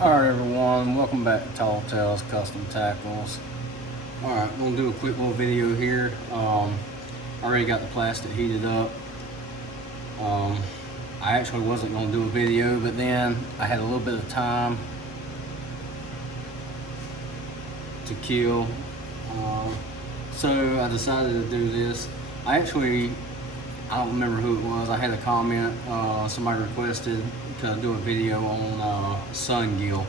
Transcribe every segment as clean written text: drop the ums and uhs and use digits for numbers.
Alright everyone, welcome back to Tall Tales Custom Tackles. Alright, I'm going to do a quick little video here. I already got the plastic heated up. I actually wasn't going to do a video, but then I had a little bit of time to kill. So I decided to do this. I don't remember who it was. I had a comment, somebody requested to do a video on sungill.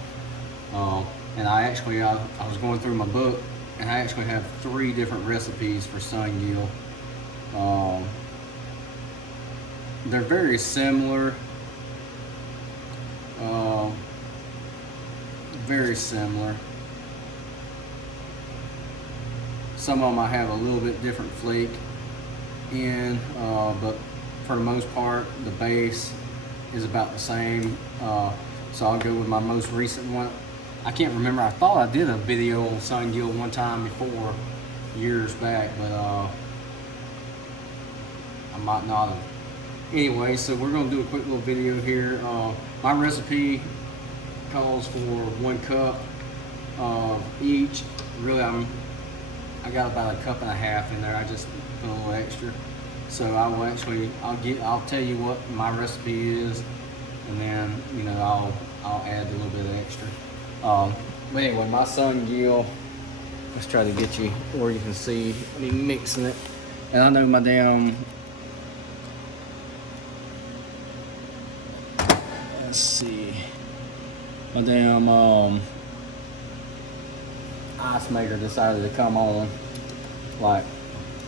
And I was going through my book, and I actually have 3 different recipes for sungill. They're very similar. Very similar. Some of them I have a little bit different flake in, but for the most part the base is about the same. So I'll go with my most recent one. I can't remember, I thought I did a video on sungill one time before, years back, but I might not have. Anyway, so we're going to do a quick little video here. My recipe calls for 1 cup of each. Really, I got about 1.5 cups in there. I just put a little extra. So I'll tell you what my recipe is, and then I'll add a little bit of extra. But anyway, my sungill. Let's try to get you where you can see me mixing it. And I know my damn. Let's see. My damn ice maker decided to come on like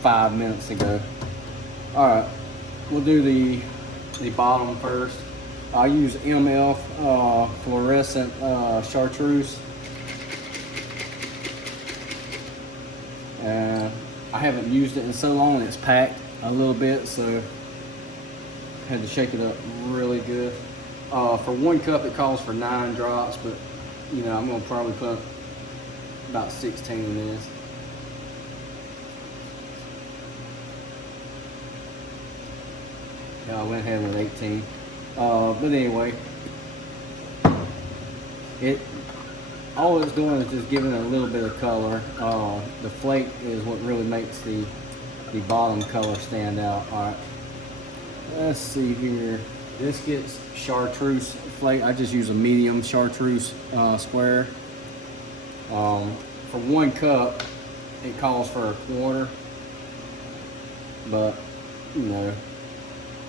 5 minutes ago. Alright, we'll do the bottom first. I use MF fluorescent chartreuse, and I haven't used it in so long. It's packed a little bit, so had to shake it up really good. For 1 cup it calls for 9 drops, but I'm gonna probably put about 16 in this. Yeah, I went ahead with 18. But anyway, all it's doing is just giving it a little bit of color. The flake is what really makes the bottom color stand out. Alright, let's see here. This gets chartreuse flake. I just use a medium chartreuse square. For 1 cup, it calls for 1/4. But,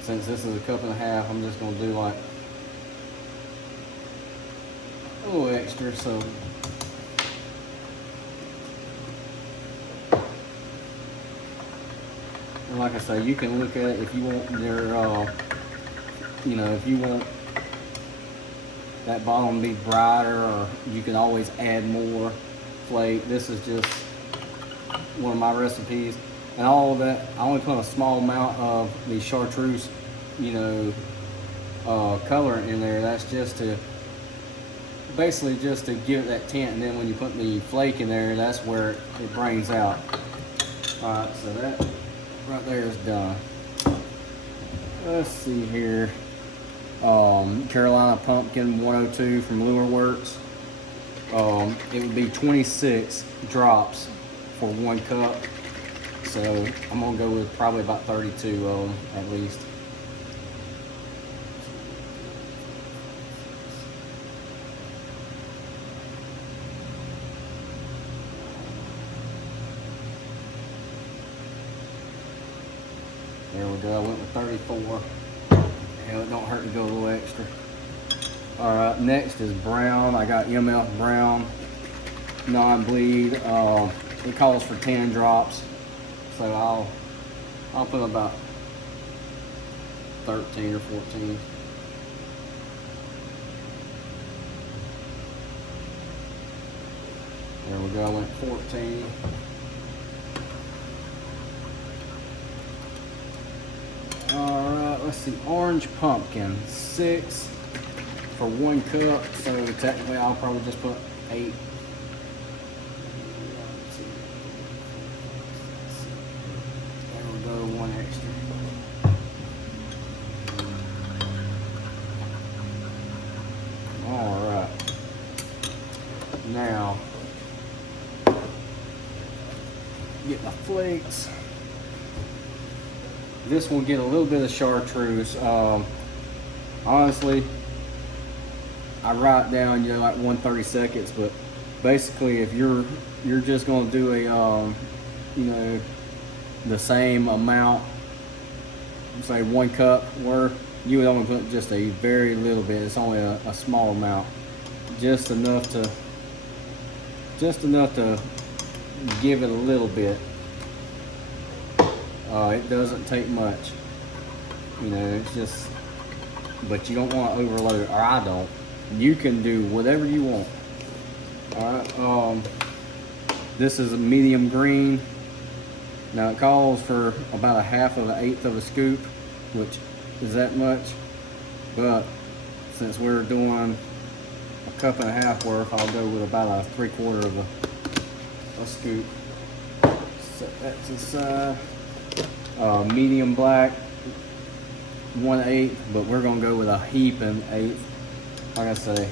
since this is 1.5 cups, I'm just gonna do like a little extra. So and like I say, you can look at it if you want if you want that bottom to be brighter, or you can always add more flake. This is just one of my recipes. And all of that, I only put a small amount of the chartreuse, color in there. That's just to, basically just to give it that tint. And then when you put the flake in there, that's where it brings out. Alright, so that right there is done. Let's see here. Carolina Pumpkin 102 from Lure Works. It would be 26 drops for 1 cup. So I'm gonna go with probably about 32 of them at least. There we go, I went with 34. Hell, it don't hurt to go a little extra. Alright, next is brown. I got MF brown, non-bleed. It calls for 10 drops. So I'll put about 13 or 14. There we go, I went 14. Alright, let's see, orange pumpkin, 6 for 1 cup. So technically I'll probably just put 8. One extra. All right. my flakes. This will get a little bit of chartreuse. Honestly, I write down, you know, like 1/32, but basically if you're just gonna do a you know, the same amount, say 1 cup worth, you would only put just a very little bit. It's only a small amount, just enough to give it a little bit. It doesn't take much, you know. It's just, but you don't want to overload it, or I don't. You can do whatever you want. All right. This is a medium green. Now it calls for about 1/2 of an 1/8 of a scoop, which is that much. But since we're doing 1.5 cups worth, I'll go with about 3/4 of a scoop. Set that to the side. Medium black, 1/8, but we're gonna go with a heaping 1/8. Like I say,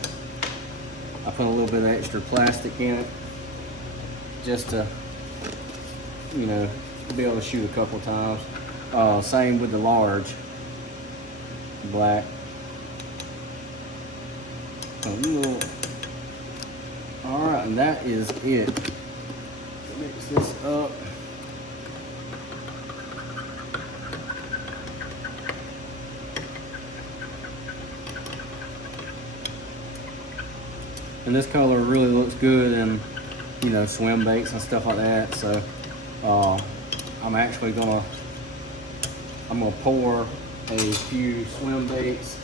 I put a little bit of extra plastic in it just to, you know, be able to shoot a couple times. Same with the large black. Alright, and that is it. Mix this up. And this color really looks good in, you know, swim baits and stuff like that. So I'm actually gonna pour a few swim baits,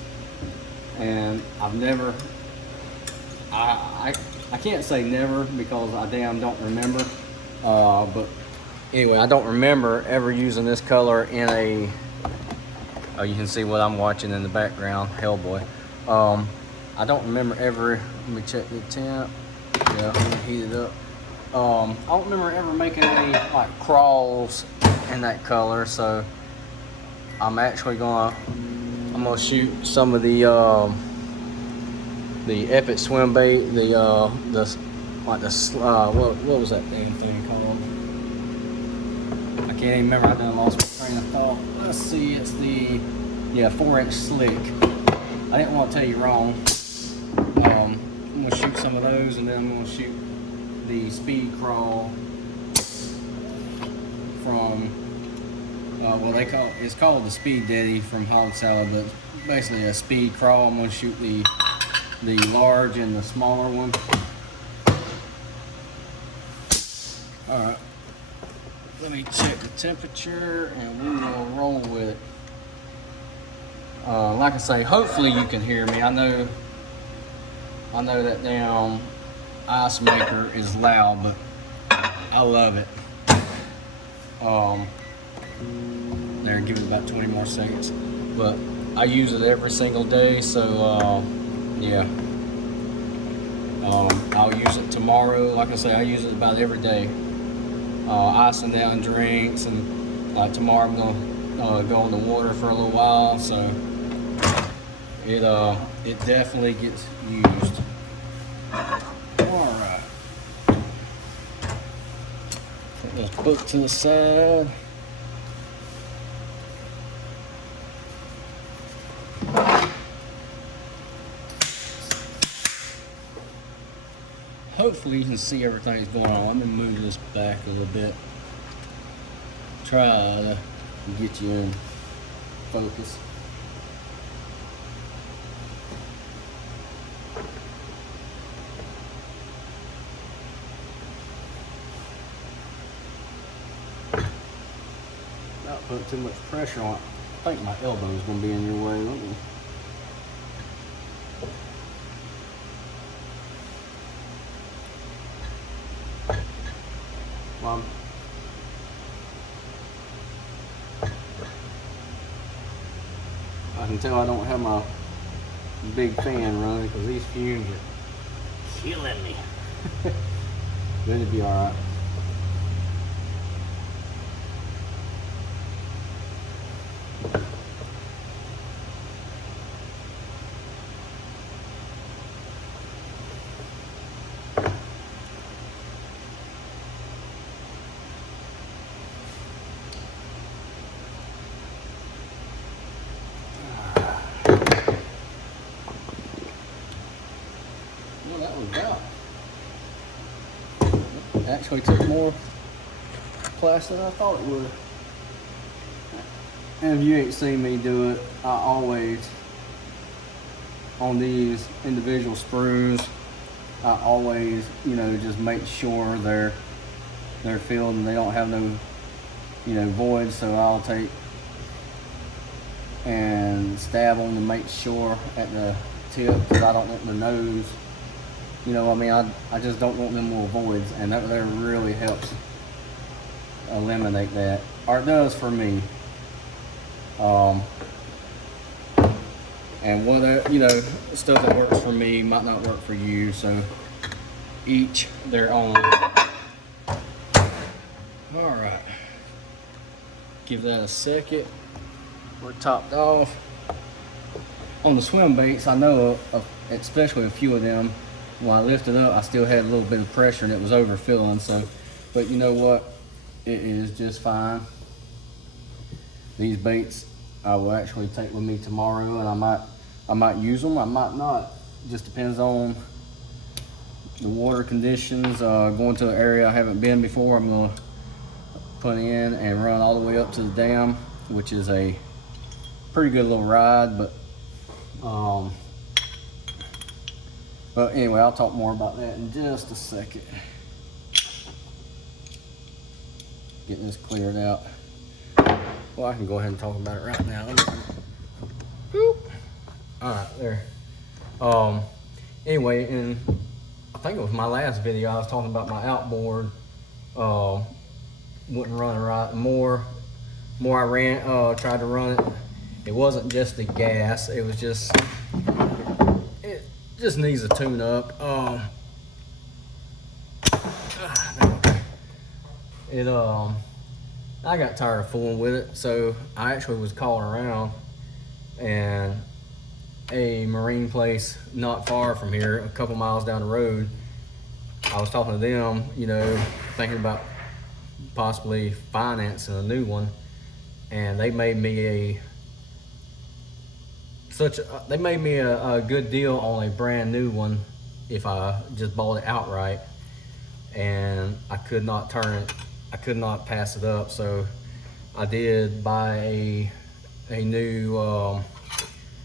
and I've never, I can't say never because I damn don't remember, but anyway, I don't remember ever using this color in a, oh, you can see what I'm watching in the background, Hellboy. I don't remember ever, let me check the temp, yeah, I'm gonna heat it up. I don't remember ever making any like craws in that color, so I'm actually gonna shoot some of the Epic swim bait, what was that damn thing called? I can't even remember. I done lost my train of thought. Let's see, it's the 4-inch slick. I didn't want to tell you wrong. I'm gonna shoot some of those, and then I'm gonna shoot the speed crawl from it's called the Speed Daddy from Hog Salad, but basically a speed crawl. I'm gonna shoot the large and the smaller one. All right, let me check the temperature and we will roll with it. Like I say, hopefully you can hear me. I know that damn ice maker is loud, but I love it. There, give it about 20 more seconds. But I use it every single day, so yeah. I'll use it tomorrow. Like I say, I use it about every day. Icing down drinks, and like tomorrow I'm gonna go in the water for a little while, so it definitely gets used. All right. Put this book to the side. Hopefully you can see everything that's going on. Let me move this back a little bit. Try to get you in focus. Not put too much pressure on it. I think my elbow is going to be in your way. Let me. I can tell I don't have my big fan running because these fumes are killing me. But it'll be alright. that was about. Actually took more plastic than I thought it would. And if you ain't seen me do it, I always, on these individual sprues, I always, you know, just make sure they're filled and they don't have no, you know, voids. So I'll take and stab them to make sure at the tip, because I don't want the nose, you know, I mean, I just don't want them little voids, and that really helps eliminate that, or it does for me. And what, you know, stuff that works for me might not work for you, so each their own. All right, give that a second. We're topped off. On the swim baits, I know especially a few of them, when I lifted up, I still had a little bit of pressure and it was overfilling. So, but you know what? It is just fine. These baits I will actually take with me tomorrow, and I might use them, I might not. Just depends on the water conditions. Going to an area I haven't been before, I'm gonna put in and run all the way up to the dam, which is a pretty good little ride, but anyway, I'll talk more about that in just a second. Getting this cleared out. Well, I can go ahead and talk about it right now. Boop. All right, there. Anyway, and I think it was my last video, I was talking about my outboard wouldn't run right. The more I tried to run it, it wasn't just the gas, it was just, it just needs a tune up. I got tired of fooling with it, so I actually was calling around, and a marine place not far from here, a couple miles down the road, I was talking to them, you know, thinking about possibly financing a new one, and they made me a good deal on a brand new one if I just bought it outright, and I could not pass it up. So I did buy a new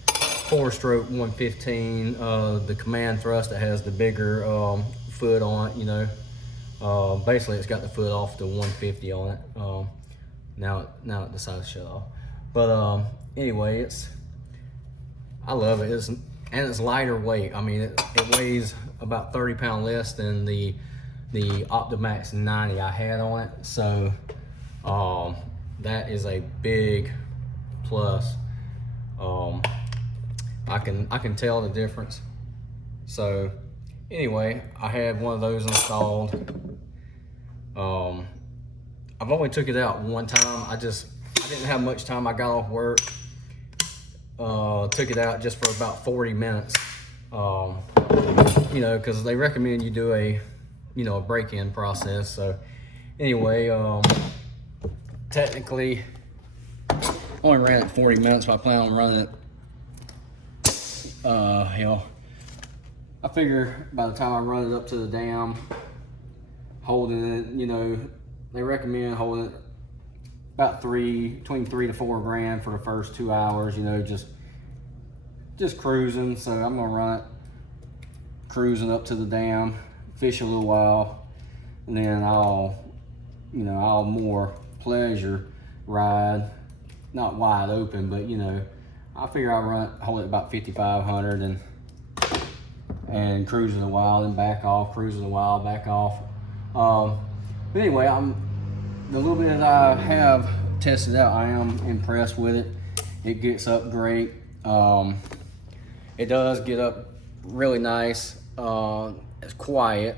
4-stroke 115, the command thrust that has the bigger foot on it, you know. Basically it's got the foot off the 150 on it. Now it decided to shut off. But anyway, I love it. It's lighter weight. I mean, it weighs about 30 pounds less than the Optimax 90 I had on it. So that is a big plus. I can tell the difference. So anyway, I had one of those installed. I've only took it out one time. I didn't have much time. I got off work, took it out just for about 40 minutes. You know, because they recommend you do a break-in process. So anyway, technically only ran it 40 minutes, but I plan on running it. Hell, I figure by the time I run it up to the dam, holding it, you know, they recommend holding it about between 3 to 4 grand for the first 2 hours, you know, just cruising. So I'm gonna run it cruising up to the dam, fish a little while, and then I'll more pleasure ride, not wide open, but you know, I figure I'll hold it about 5,500 and cruising a while, then back off, cruising a while, back off. But anyway, the little bit that I have tested out, I am impressed with it. It gets up great. It does get up really nice. It's quiet.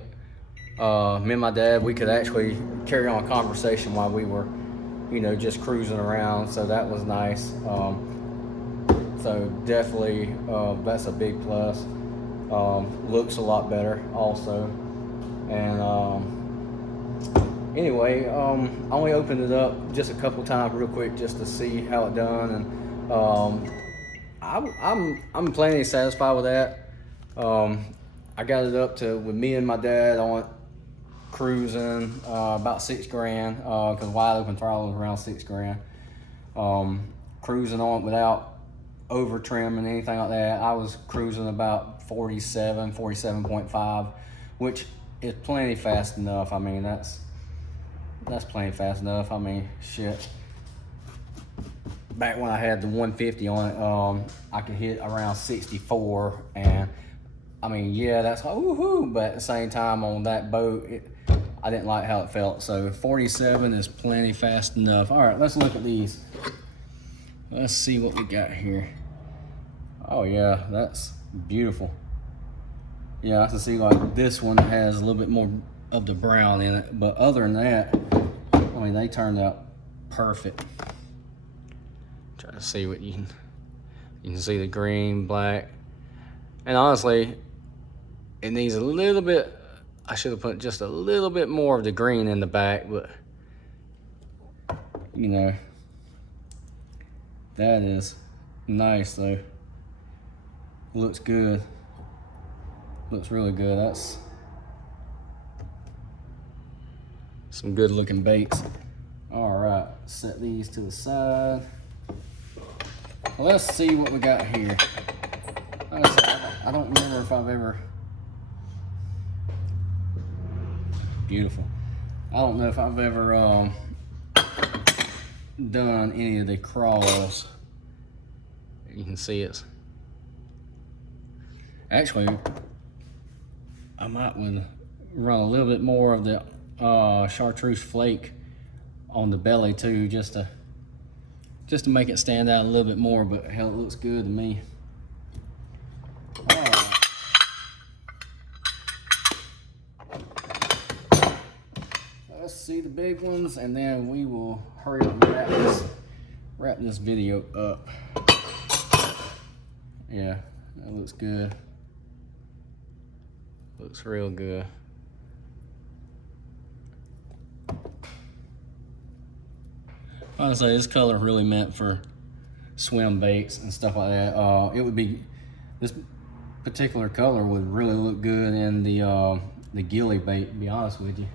Me and my dad, we could actually carry on a conversation while we were, you know, just cruising around. So that was nice. So definitely, that's a big plus. Looks a lot better also. And anyway, I only opened it up just a couple times real quick just to see how it done, and I'm plenty satisfied with that. I got it up to, with me and my dad on it, cruising about $6 grand, because wide open throttle was around $6 grand. Cruising on it without over trimming, anything like that. I was cruising about 47.5, which is plenty fast enough. I mean, that's plenty fast enough. I mean, shit. Back when I had the 150 on it, I could hit around 64, and I mean, yeah, that's like, woohoo, but at the same time on that boat, I didn't like how it felt. So 47 is plenty fast enough. All right, let's look at these. Let's see what we got here. Oh yeah, that's beautiful. Yeah, I can see like this one has a little bit more of the brown in it, but other than that, I mean, they turned out perfect. Try to see what you can see the green, black, and honestly, it needs a little bit. I should have put just a little bit more of the green in the back, but you know, that is nice though. Looks good. Looks really good. That's some good looking baits. All right, set these to the side. Let's see what we got here. I don't remember if I've ever, beautiful. I don't know if I've ever done any of the craws. You can see it's, actually, I might run a little bit more of the chartreuse flake on the belly too, just to make it stand out a little bit more, but hell, it looks good to me. All right. Let's see the big ones, and then we will hurry up and wrap this video up. Yeah, that looks good. Looks real good. Honestly, this color really meant for swim baits and stuff like that. It would be, this particular color would really look good in the Gilley bait, to be honest with you.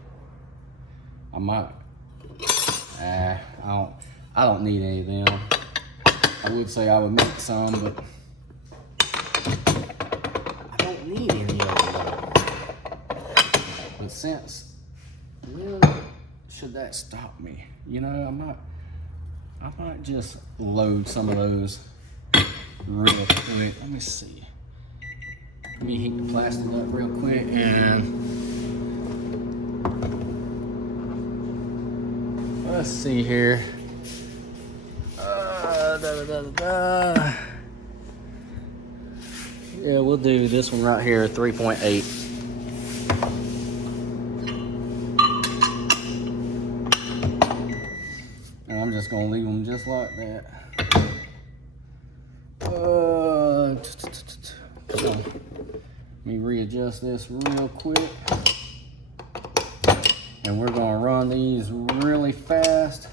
I might, I don't need any of them. I would say I would make some, but I don't need any of them. But since, when should that stop me? You know, I might just load some of those real quick. Let me see. Let me heat the plastic up real quick, and let's see here. Yeah, we'll do this one right here, 3.8. And I'm just gonna leave them just like that. Let me readjust this real quick. And we're gonna run these really fast.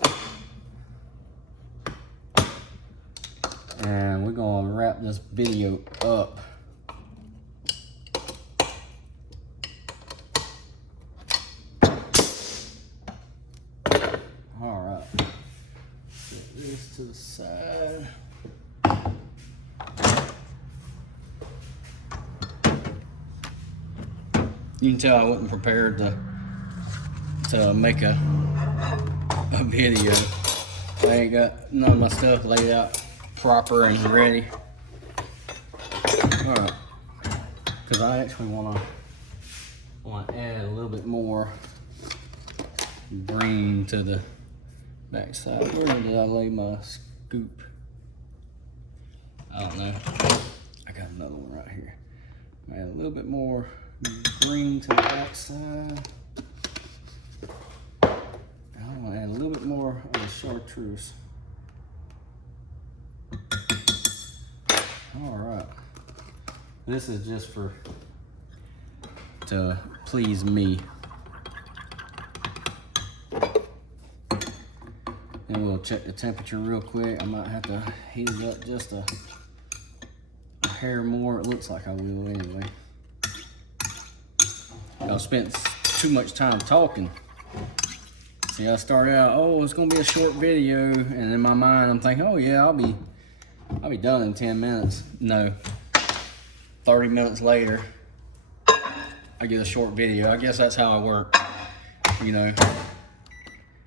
And we're gonna wrap this video up. All right, set this to the side. You can tell I wasn't prepared to make a video. I ain't got none of my stuff laid out proper and ready. All right, because I actually want to add a little bit more green to the back side. Where did I lay my scoop? I don't know. I got another one right here. Add a little bit more green to the back side. I'm gonna add a little bit more of the chartreuse. All right. This is just to please me. And we'll check the temperature real quick. I might have to heat it up just a hair more. It looks like I will anyway. I spent too much time talking. See, I started out, oh, it's gonna be a short video, and in my mind I'm thinking, oh yeah, I'll be done in 10 minutes. No, 30 minutes later, I get a short video. I guess that's how I work, you know.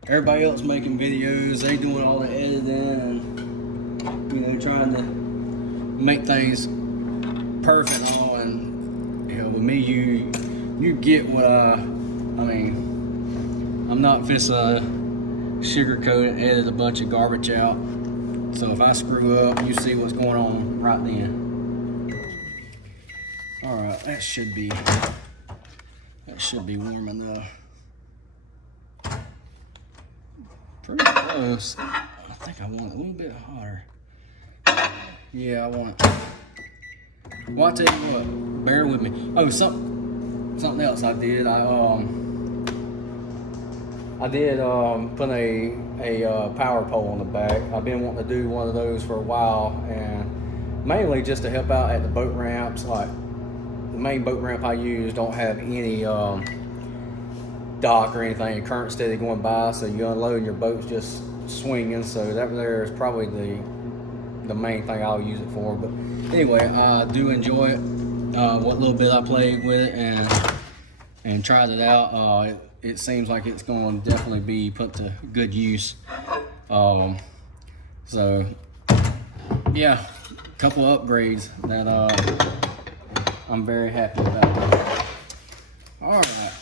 Everybody else making videos, they doing all the editing and, you know, trying to make things perfect and all, and, you know, with me, you get what I mean, I'm not fixing to sugarcoat and edit a bunch of garbage out. So if I screw up, you see what's going on right then. All right, that should be warm enough. Pretty close. I think I want it a little bit hotter. Yeah, I want it. Well, I tell you what, bear with me. Oh, something else I did. I did put a power pole on the back. I've been wanting to do one of those for a while, and mainly just to help out at the boat ramps. Like the main boat ramp I use don't have any dock or anything, a current steady going by, so you unload and your boat's just swinging. So that there is probably the main thing I'll use it for. But anyway, I do enjoy it. What little bit I played with it and tried it out, it seems like it's going to definitely be put to good use. So yeah, a couple of upgrades that I'm very happy about. All right,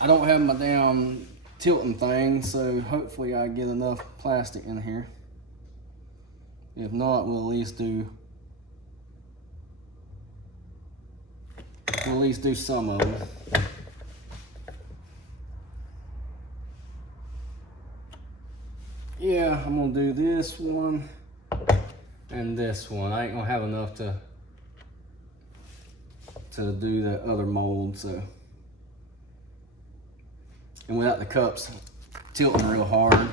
I don't have my damn tilting thing, so hopefully I get enough plastic in here. If not, we'll at least do some of them. Yeah, I'm gonna do this one and this one. I ain't gonna have enough to do the other mold, so. And without the cups tilting real hard,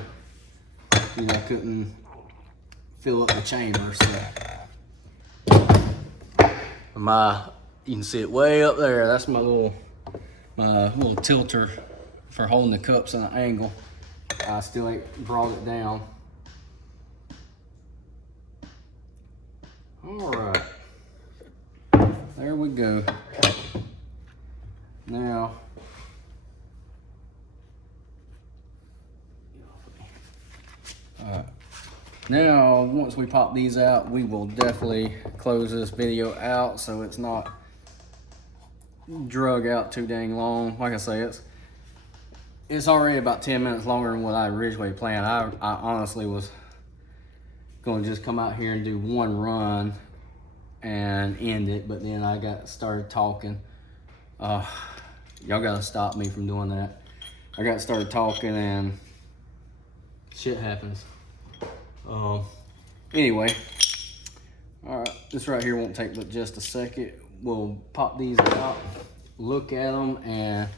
you know, I couldn't fill up the chamber, so. You can see it way up there. That's my little tilter for holding the cups in an angle. I still ain't brought it down. All right, there we go. Now, now once we pop these out, we will definitely close this video out so it's not drug out too dang long. Like I say, it's already about 10 minutes longer than what I originally planned. I honestly was going to just come out here and do one run and end it, but then I started talking. Y'all gotta stop me from doing that. I got started talking and shit happens. Anyway, all right, this right here won't take but just a second. We'll pop these out, look at them, and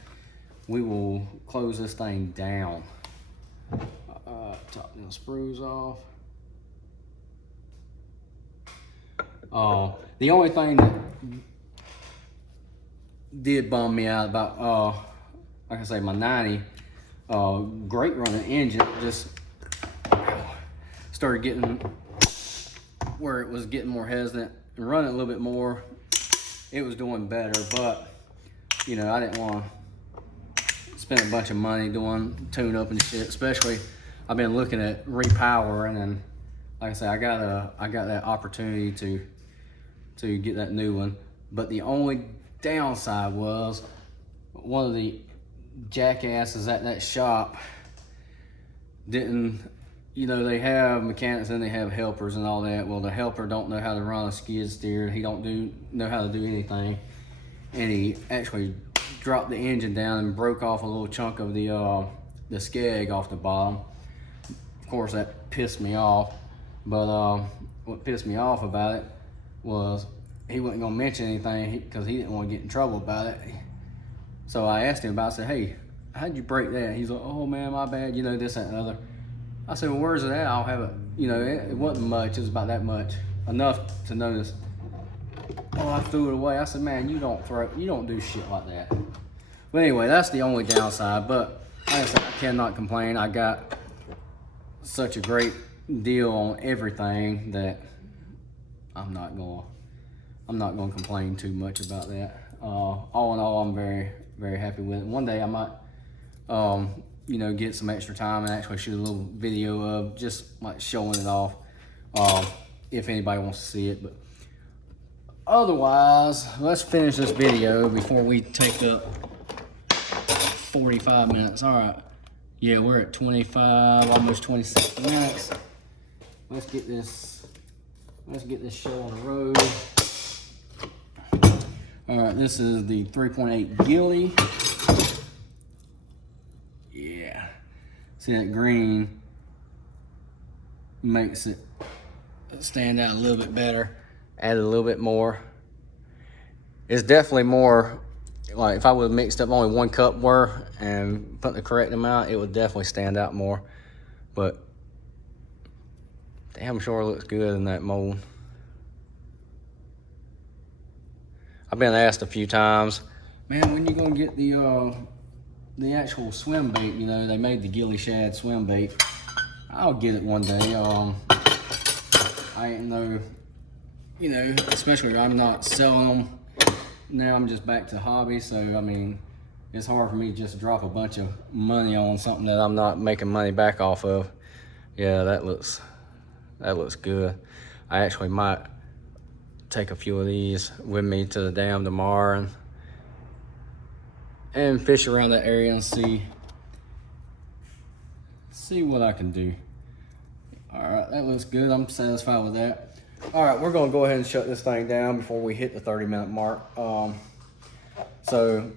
we will close this thing down. Top the screws off. The only thing that did bum me out about, like I say, my 90, great running engine, just started getting where it was getting more hesitant and running a little bit more. It was doing better, but you know, I didn't want to spend a bunch of money doing tune up and shit. Especially, I've been looking at repowering, and like I said, I got that opportunity to get that new one. But the only downside was one of the jackasses at that shop didn't, you know, they have mechanics and they have helpers and all that. Well, the helper don't know how to run a skid steer. He don't know how to do anything, and he actually dropped the engine down and broke off a little chunk of the skeg off the bottom. Of course, that pissed me off. But what pissed me off about it was he wasn't gonna mention anything because he didn't want to get in trouble about it. So I asked him about it. I said, "Hey, how'd you break that?" He's like, "Oh man, my bad. You know, this, that, and other." I said, "Well, where's it at? I'll have it." You know, it wasn't much. It was about that much, enough to notice. Oh, I threw it away. I said, "Man, you don't do shit like that." But anyway, that's the only downside. But like I said, I cannot complain. I got such a great deal on everything that I'm not gonna complain too much about that. All in all, I'm very, very happy with it. One day I might, you know, get some extra time and actually shoot a little video of just like showing it off, if anybody wants to see it. But otherwise, let's finish this video before we take up 45 minutes. All right, yeah, we're at 25, almost 26 minutes. Let's get this show on the road. All right, this is the 3.8 Gilley. Yeah, see that green makes it stand out a little bit better. Add a little bit more. It's definitely more, like if I would have mixed up only 1 cup worth and put the correct amount, it would definitely stand out more. But damn sure looks good in that mold. I've been asked a few times, man, when you gonna get the actual swim bait? You know, they made the Gilley shad swim bait. I'll get it one day. I ain't no, you know, especially I'm not selling them now. I'm just back to hobby, so I mean, it's hard for me to just drop a bunch of money on something that I'm not making money back off of. Yeah, that looks good. I actually might take a few of these with me to the dam tomorrow and fish around that area and see what I can do. All right, that looks good. I'm satisfied with that. All right, we're gonna go ahead and shut this thing down before we hit the 30-minute mark. So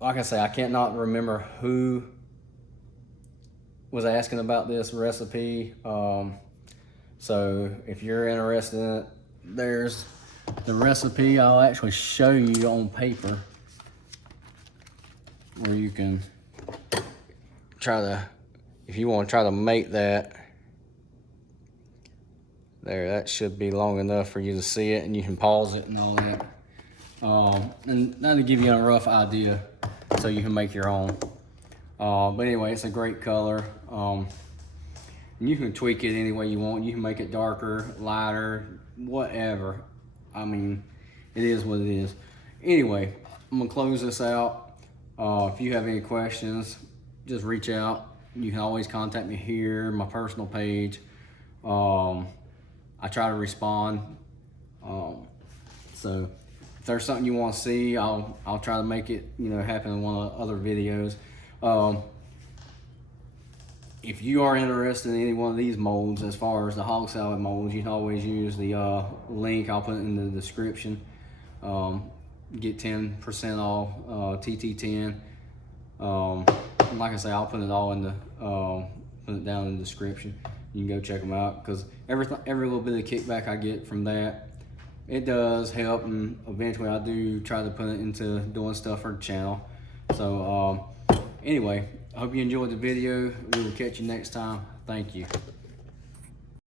like I say, I cannot remember who was asking about this recipe. So if you're interested in it, there's the recipe. I'll actually show you on paper where you can try to, if you want to try to make that. There, that should be long enough for you to see it, and you can pause it and all that. And that'll give you a rough idea so you can make your own. But anyway, it's a great color. And you can tweak it any way you want. You can make it darker, lighter, whatever. I mean, it is what it is. Anyway, I'm gonna close this out. If you have any questions, just reach out. You can always contact me here, my personal page. I try to respond. So if there's something you want to see, I'll try to make it, you know, happen in one of the other videos. If you are interested in any one of these molds, as far as the hog salad molds, you can always use the link. I'll put it in the description. Get 10% off, TT10. Like I say, I'll put it all in the put it down in the description. You can go check them out, because every little bit of kickback I get from that, it does help, and eventually I do try to put it into doing stuff for the channel. So anyway, I hope you enjoyed the video. We will catch you next time. Thank you.